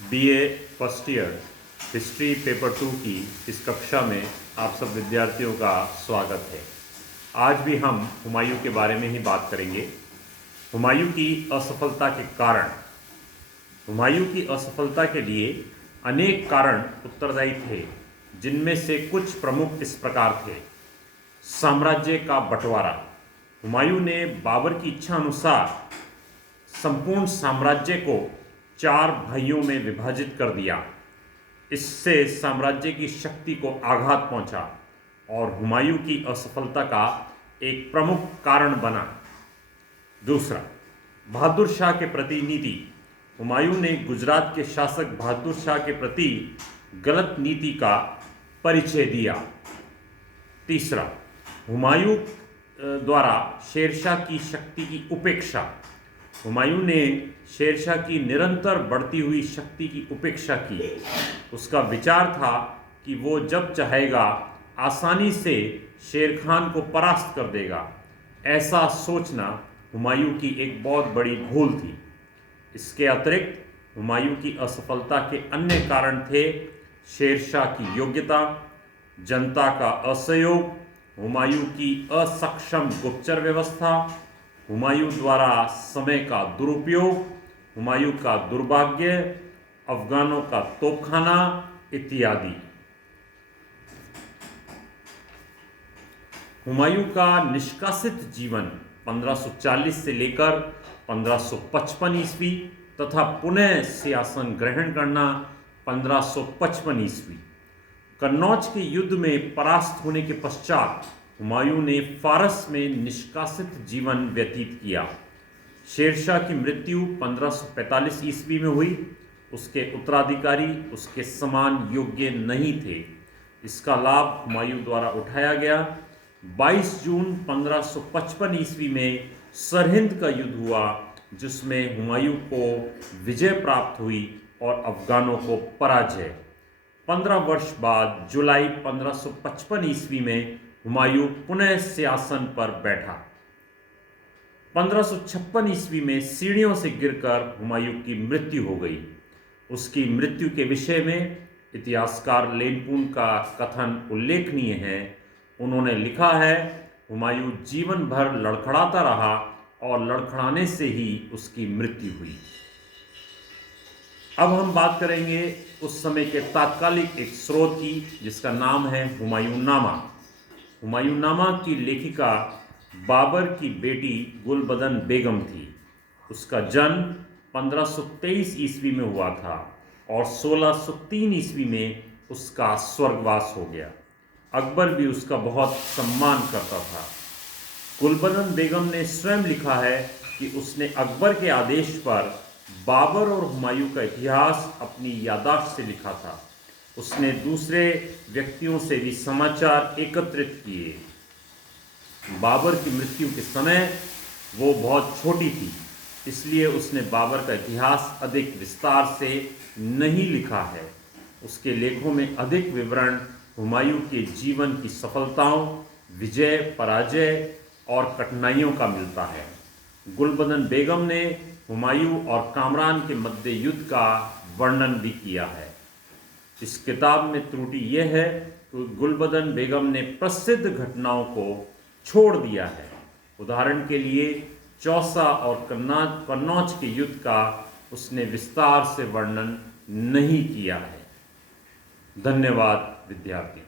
BA first year history paper 2 की इस कक्षा में आप सब विद्यार्थियों का स्वागत है। आज भी हम हुमायूं के बारे में ही बात करेंगे। हुमायूं की असफलता के कारण। हुमायूं की असफलता के लिए अनेक कारण उत्तरदायी थे, जिनमें से कुछ प्रमुख इस प्रकार थे। साम्राज्य का बंटवारा। हुमायूं ने बाबर की इच्छा अनुसार संपूर्ण साम्राज्य को 4 भाइयों में विभाजित कर दिया। इससे साम्राज्य की शक्ति को आघात पहुंचा और हुमायूं की असफलता का एक प्रमुख कारण बना। दूसरा, बहादुर शाह के प्रति नीति। हुमायूं ने गुजरात के शासक बहादुर शाह के प्रति गलत नीति का परिचय दिया। तीसरा, हुमायूं द्वारा शेरशाह की शक्ति की उपेक्षा। हुमायूं ने शेरशाह की निरंतर बढ़ती हुई शक्ति की उपेक्षा की। उसका विचार था कि वो जब चाहेगा आसानी से शेर खान को परास्त कर देगा। ऐसा सोचना हुमायूं की एक बहुत बड़ी भूल थी। इसके अतिरिक्त हुमायूं की असफलता के अन्य कारण थे शेरशाह की योग्यता, जनता का असहयोग, हुमायूं की असक्षम गुप्तचर व्यवस्था, हुमायूं द्वारा समय का दुरुपयोग, हुमायूं का दुर्भाग्य, अफगानों का तोपखाना इत्यादि। हुमायूं का निष्कासित जीवन 1540 से लेकर 1555 ईस्वी तथा पुनः सिंहासन ग्रहण करना 1555 ईस्वी। कन्नौज के युद्ध में परास्त होने के पश्चात हुमायूं ने फारस में निष्कासित जीवन व्यतीत किया। शेरशाह की मृत्यु 1545 ईस्वी में हुई। उसके उत्तराधिकारी उसके समान योग्य नहीं थे। इसका लाभ हुमायूं द्वारा उठाया गया। 22 जून 1555 ईस्वी में सरहिंद का युद्ध हुआ, जिसमें हुमायूं को विजय प्राप्त हुई और अफगानों को पराजय। 15 वर्ष बाद जुलाई 1555 ईस्वी में हुमायूं पुनः सिंहासन पर बैठा। 1556 ईस्वी में सीढ़ियों से गिरकर हुमायूं की मृत्यु हो गई। उसकी मृत्यु के विषय में इतिहासकार लेनपून का कथन उल्लेखनीय है। उन्होंने लिखा है, हुमायूं जीवन भर लड़खड़ाता रहा और लड़खड़ाने से ही उसकी मृत्यु हुई। अब हम बात करेंगे उस समय के तात्कालिक एक स्रोत की, जिसका नाम है हुमायूंनामा। हुमायूंनामा की लेखिका बाबर की बेटी गुलबदन बेगम थी। उसका जन्म 1523 ईस्वी में हुआ था और 1603 ईस्वी में उसका स्वर्गवास हो गया। अकबर भी उसका बहुत सम्मान करता था। गुलबदन बेगम ने स्वयं लिखा है कि उसने अकबर के आदेश पर बाबर और हुमायूं का इतिहास अपनी याददाश्त से लिखा था। उसने दूसरे व्यक्तियों से भी समाचार एकत्रित किए। बाबर की मृत्यु के समय वो बहुत छोटी थी, इसलिए उसने बाबर का इतिहास अधिक विस्तार से नहीं लिखा है। उसके लेखों में अधिक विवरण हुमायूं के जीवन की सफलताओं, विजय, पराजय और कठिनाइयों का मिलता है। गुलबदन बेगम ने हुमायूं और कामरान के मध्य युद्ध का वर्णन भी किया है। इस किताब में त्रुटि यह है कि गुलबदन बेगम ने प्रसिद्ध घटनाओं को छोड़ दिया है। उदाहरण के लिए चौसा और कन्नौज के युद्ध का उसने विस्तार से वर्णन नहीं किया है। धन्यवाद विद्यार्थियों।